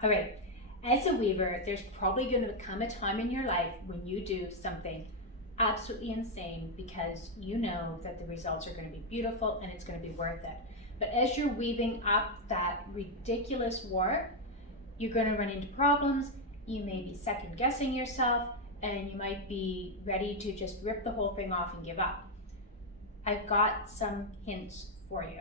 All right, as a weaver, there's probably going to come a time in your life when you do something absolutely insane because you know that the results are going to be beautiful and it's going to be worth it. But as you're weaving up that ridiculous warp, you're going to run into problems. You may be second guessing yourself and you might be ready to just rip the whole thing off and give up. I've got some hints for you.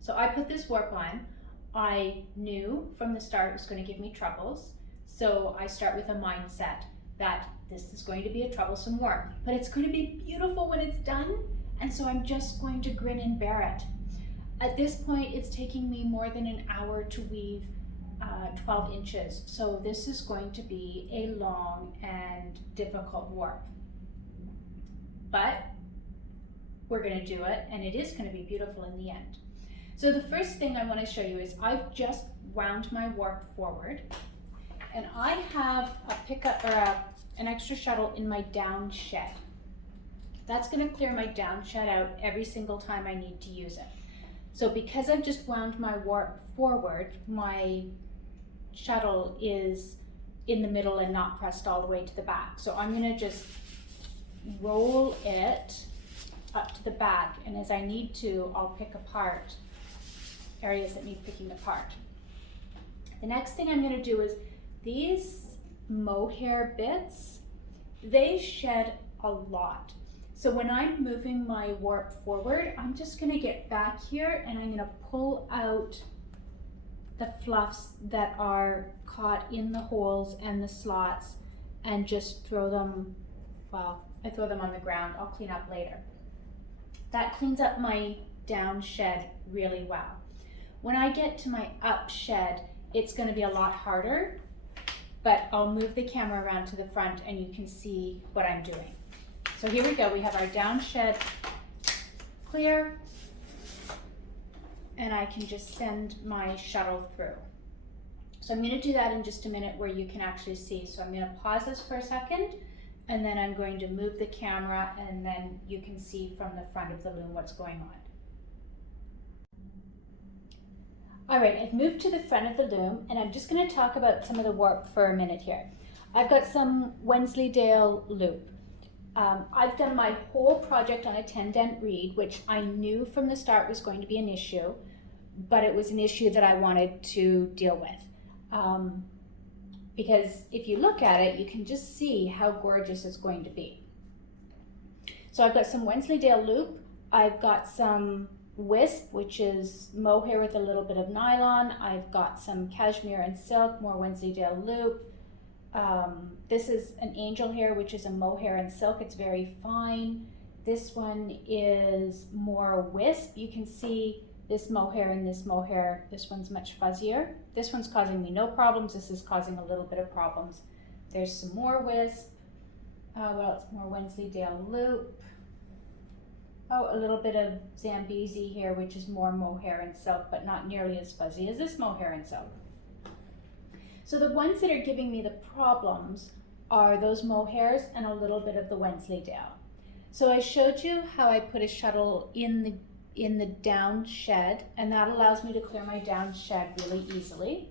So I put this warp on. I knew from the start it was going to give me troubles. So I start with a mindset that this is going to be a troublesome warp, but it's going to be beautiful when it's done. And so I'm just going to grin and bear it. At this point, it's taking me more than an hour to weave 12 inches. So this is going to be a long and difficult warp. But we're going to do it, and it is going to be beautiful in the end. So the first thing I want to show you is I've just wound my warp forward, and I have a pickup or an extra shuttle in my down shed. That's going to clear my down shed out every single time I need to use it. So because I've just wound my warp forward, my shuttle is in the middle and not pressed all the way to the back. So I'm going to just roll it up to the back, and as I need to, I'll pick apart areas that need picking apart. The next thing I'm going to do is these mohair bits, they shed a lot. So when I'm moving my warp forward, I'm just going to get back here and I'm going to pull out the fluffs that are caught in the holes and the slots and just throw them, well, I throw them on the ground. I'll clean up later. That cleans up my down shed really well. When I get to my up shed, it's going to be a lot harder, but I'll move the camera around to the front and you can see what I'm doing. So here we go, we have our down shed clear, and I can just send my shuttle through. So I'm going to do that in just a minute where you can actually see. So I'm going to pause this for a second, and then I'm going to move the camera, and then you can see from the front of the loom what's going on. All right, I've moved to the front of the loom, and I'm just going to talk about some of the warp for a minute here. I've got some Wensleydale loop. I've done my whole project on a 10-dent reed, which I knew from the start was going to be an issue, but it was an issue that I wanted to deal with. Because if you look at it, you can just see how gorgeous it's going to be. So I've got some Wensleydale loop. I've got some wisp, which is mohair with a little bit of nylon. I've got some cashmere and silk, more Wensleydale loop. This is an angel hair, which is a mohair and silk. It's very fine. This one is more wisp. You can see this mohair and this mohair. This one's much fuzzier. This one's causing me no problems. This is causing a little bit of problems. There's some more wisp. What else? More Wensleydale loop. Oh, a little bit of Zambezi here, which is more mohair and silk, but not nearly as fuzzy as this mohair and silk. So the ones that are giving me the problems are those mohairs and a little bit of the Wensleydale. So I showed you how I put a shuttle in the down shed, and that allows me to clear my down shed really easily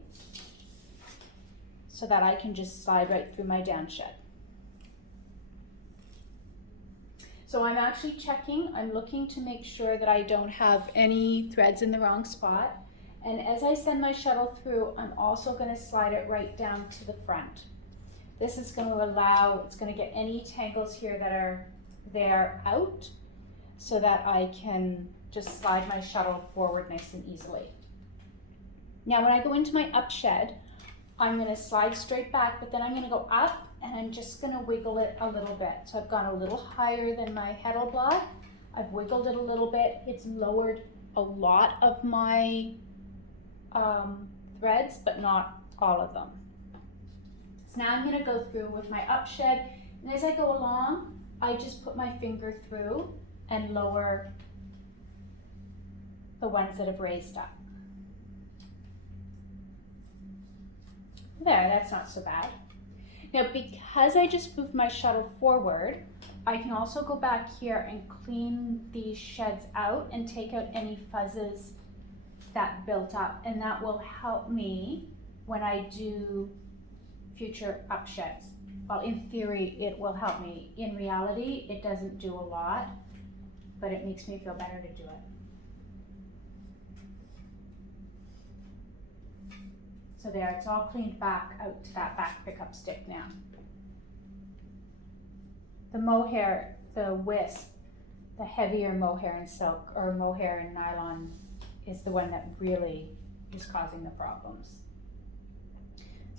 so that I can just slide right through my down shed. So I'm actually checking, I'm looking to make sure that I don't have any threads in the wrong spot. And as I send my shuttle through, I'm also going to slide it right down to the front. This is going to allow, it's going to get any tangles here that are there out so that I can just slide my shuttle forward nice and easily. Now when I go into my up shed, I'm going to slide straight back, but then I'm going to go up and I'm just going to wiggle it a little bit. So I've gone a little higher than my heddle block. I've wiggled it a little bit. It's lowered a lot of my threads, but not all of them. So now I'm going to go through with my up shed, and as I go along, I just put my finger through and lower the ones that have raised up. There, that's not so bad. Now, because I just moved my shuttle forward, I can also go back here and clean these sheds out and take out any fuzzes that built up, and that will help me when I do future upsheds. Well, in theory, it will help me. In reality, it doesn't do a lot, but it makes me feel better to do it. So there, it's all cleaned back out to that back pickup stick now. The mohair, the wisp, the heavier mohair and silk, or mohair and nylon, is the one that really is causing the problems.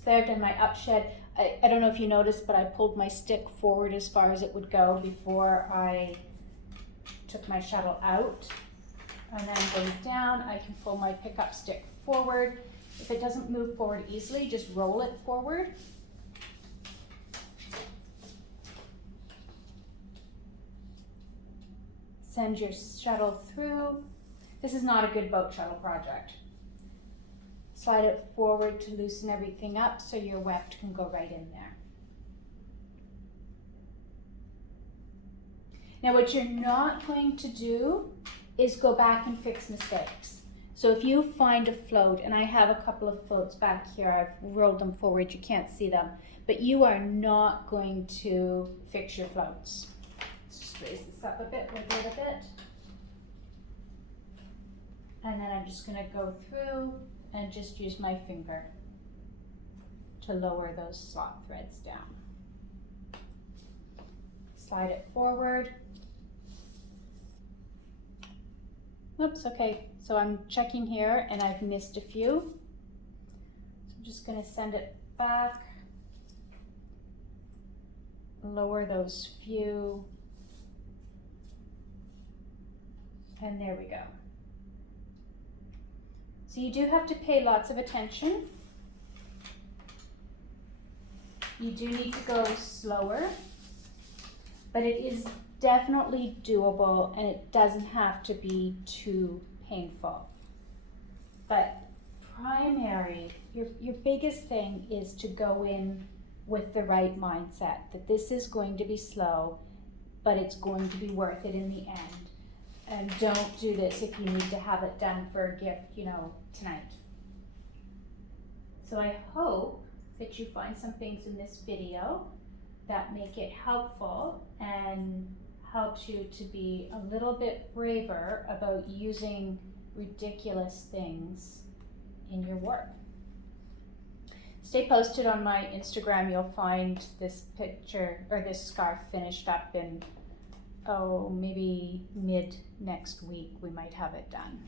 So there, I've done my upshed. I don't know if you noticed, but I pulled my stick forward as far as it would go before I took my shuttle out. And then going down, I can pull my pickup stick forward. If it doesn't move forward easily, just roll it forward. Send your shuttle through. This is not a good boat shuttle project. Slide it forward to loosen everything up so your weft can go right in there. Now what you're not going to do is go back and fix mistakes. So if you find a float, and I have a couple of floats back here, I've rolled them forward, you can't see them, but you are not going to fix your floats. Let's just raise this up a bit, wiggle it a bit. And then I'm just gonna go through and just use my finger to lower those slot threads down. Slide it forward. Oops, okay, so I'm checking here and I've missed a few. So I'm just gonna send it back, lower those few, and there we go. So you do have to pay lots of attention. You do need to go slower, but it is definitely doable and it doesn't have to be too painful. But primary, your biggest thing is to go in with the right mindset, that this is going to be slow, but it's going to be worth it in the end. And don't do this if you need to have it done for a gift, tonight. So I hope that you find some things in this video that make it helpful and helps you to be a little bit braver about using ridiculous things in your work. Stay posted on my Instagram. You'll find this picture or this scarf finished up in maybe mid next week we might have it done.